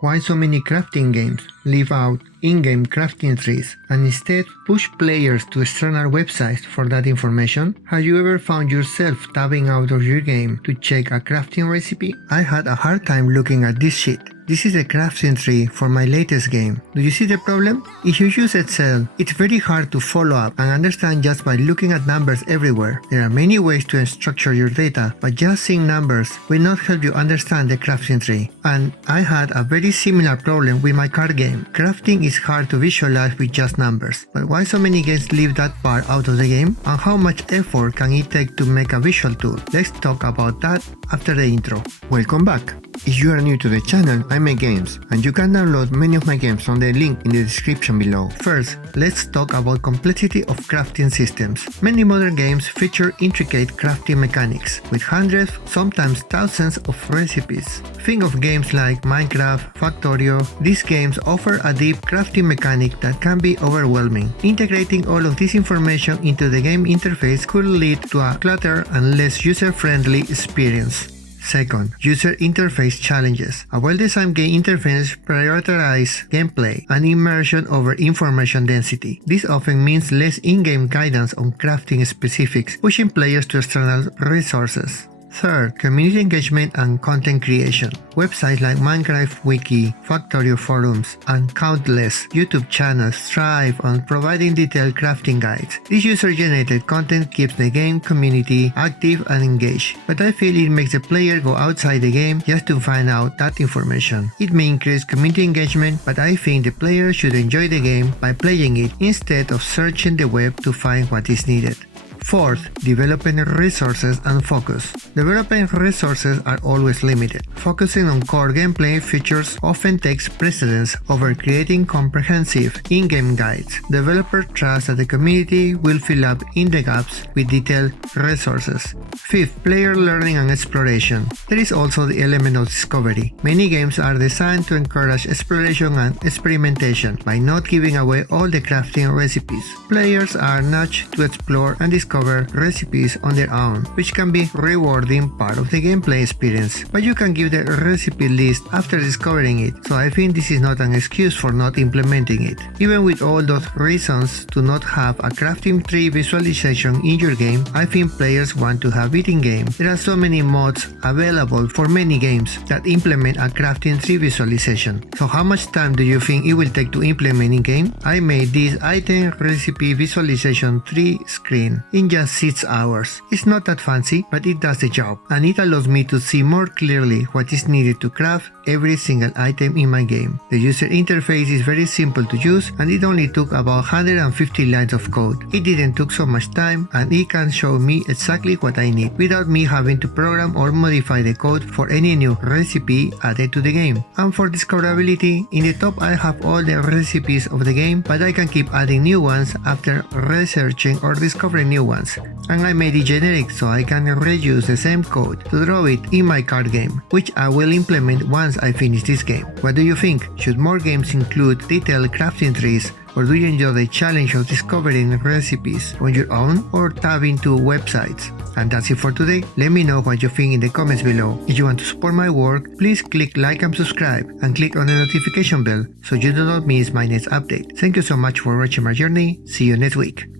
Why so many crafting games leave out in-game crafting trees and instead push players to external websites for that information? Have you ever found yourself tabbing out of your game to check a crafting recipe? I had a hard time looking at this shit. This is a crafting tree for my latest game. Do you see the problem? If you use Excel, it's very hard to follow up and understand just by looking at numbers everywhere. There are many ways to structure your data, but just seeing numbers will not help you understand the crafting tree. And I had a very similar problem with my card game. Crafting is hard to visualize with just numbers, but why so many games leave that part out of the game? And how much effort can it take to make a visual tool? Let's talk about that after the intro. Welcome back. If you are new to the channel, I make games, and you can download many of my games from the link in the description below. First, let's talk about complexity of crafting systems. Many modern games feature intricate crafting mechanics, with hundreds, sometimes thousands of recipes. Think of games like Minecraft, Factorio. These games offer a deep crafting mechanic that can be overwhelming. Integrating all of this information into the game interface could lead to a cluttered and less user-friendly experience. Second, user interface challenges. A well-designed game interface prioritizes gameplay and immersion over information density. This often means less in-game guidance on crafting specifics, pushing players to external resources. Third, community engagement and content creation. Websites like Minecraft Wiki, Factorio forums, and countless YouTube channels thrive on providing detailed crafting guides. This user-generated content keeps the game community active and engaged, but I feel it makes the player go outside the game just to find out that information. It may increase community engagement, but I think the player should enjoy the game by playing it instead of searching the web to find what is needed. Fourth, development resources and focus. Development resources are always limited. Focusing on core gameplay features often takes precedence over creating comprehensive in-game guides. Developers trust that the community will fill up in the gaps with detailed resources. Fifth, player learning and exploration. There is also the element of discovery. Many games are designed to encourage exploration and experimentation by not giving away all the crafting recipes. Players are nudged to explore and discover recipes on their own, which can be a rewarding part of the gameplay experience, but you can give the recipe list after discovering it, so I think this is not an excuse for not implementing it. Even with all those reasons to not have a crafting tree visualization in your game, I think players want to have it in-game. There are so many mods available for many games that implement a crafting tree visualization. So how much time do you think it will take to implement in-game? I made this item recipe visualization tree screen in just 6 hours. It's not that fancy, but it does the job, and it allows me to see more clearly what is needed to craft every single item in my game. The user interface is very simple to use, and it only took about 150 lines of code. It didn't take so much time, and it can show me exactly what I need without me having to program or modify the code for any new recipe added to the game. And for discoverability, in the top I have all the recipes of the game, but I can keep adding new ones after researching or discovering new ones. And I made it generic so I can reuse the same code to draw it in my card game, which I will implement once I finish this game. What do you think? Should more games include detailed crafting trees, or do you enjoy the challenge of discovering recipes on your own or tabbing to websites? And that's it for today. Let me know what you think in the comments below. If you want to support my work, please click like and subscribe, and click on the notification bell so you do not miss my next update. Thank you so much for watching my journey. See you next week.